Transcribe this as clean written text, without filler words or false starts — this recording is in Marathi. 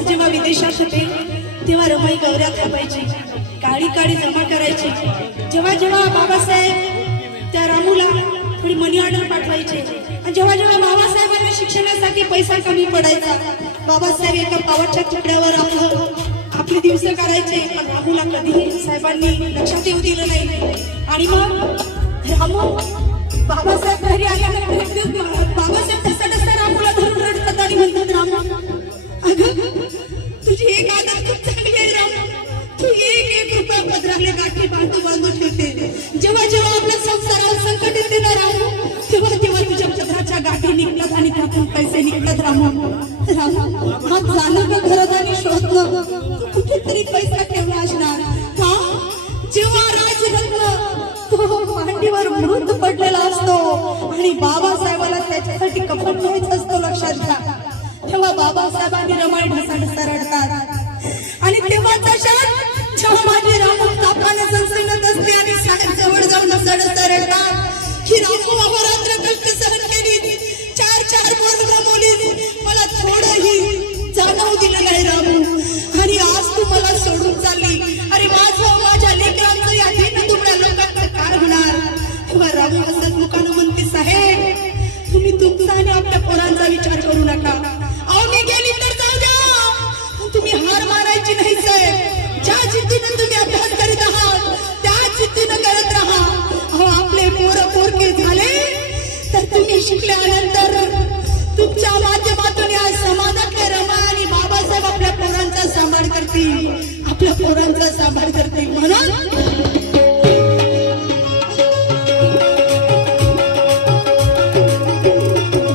बाबासाहेब जेव्हा विदेशात होते तेव्हा रमाई गौऱ्या थापायची, काळी काळी जमा करायची. जेव्हा जेव्हा बाबासाहेब त्या रामूला थोडी मनी ऑर्डर पाठवायचे आणि जेव्हा जेव्हा बाबासाहेबांना शिक्षणासाठी पैसा कमी पडायचा, बाबासाहेब एका पावरच्या तुकड्यावर आपले दिवस काढायचे. पण रामूला कधीही साहेबांनी लक्षात येऊ दिलं नाही. आणि मग रामू बाबासाहेब घरी आल्यानंतर बाबासाहेब तसा रामूला धरून रडतात आणि म्हणतात, रामू अगं तुझी एक आदत खूप चांगली आहे रामू, तू एक एक रुपया पदराला गाठी बांधून ठेवते. जेव्हा जेव्हा आपल्या संसारावर संकट येते ना रामू, तेव्हा तेव्हा तुझ्या पदराच्या गाठी निघतात आणि त्यातून पैसे निघतात. रामू हा जाणं का घरात आणि शोधणं, कुठेतरी पैसा ठेवला असणार का? जेव्हा राजरत्न तो मांडीवर मृत पडलेला असतो आणि बाबासाहेबाला त्याच्यासाठी कपट घ्यायचं असतो लक्षात घ्या, तेव्हा बाबासाहेबांनी रमाई ढसाढसा रडतात. आणि तेव्हाचा क्षण जेव्हा माझी रामू तापाने सणसणत असते आणि जवळ जाऊन ढसाढसा रडतात की रामू अहोरात्र कष्ट सहन केली, चार पोरं मुली, मला थोडंही जाणवू दिलं नाही रामू, आणि आज तू मला सोडून चालली. अरे माझ्या लेकरांचं या दीन तुमच्या लोकांचं काय होणार? तेव्हा रामू हसत मुखानं म्हणते, साहेब तुम्ही तुमचा आणि आपल्या पोरांचा विचार करू नका. अहो मी गेली तर जाऊ द्या, तुम्ही हार मारायची नाही साहेब. ज्या जिद्दीनं तुम्ही अभ्यास करीत आहात त्या जिद्दीनं करत राहा. अहो आपले पोरके झाले तर तुम्ही शिकल्यानंतर तुमच्या माध्यमातून या समाजातले रमा आणि बाबासाहेब आपल्या पोरांचा सांभाळ करतील, आपल्या पोरांचा सांभाळ करतील. म्हणून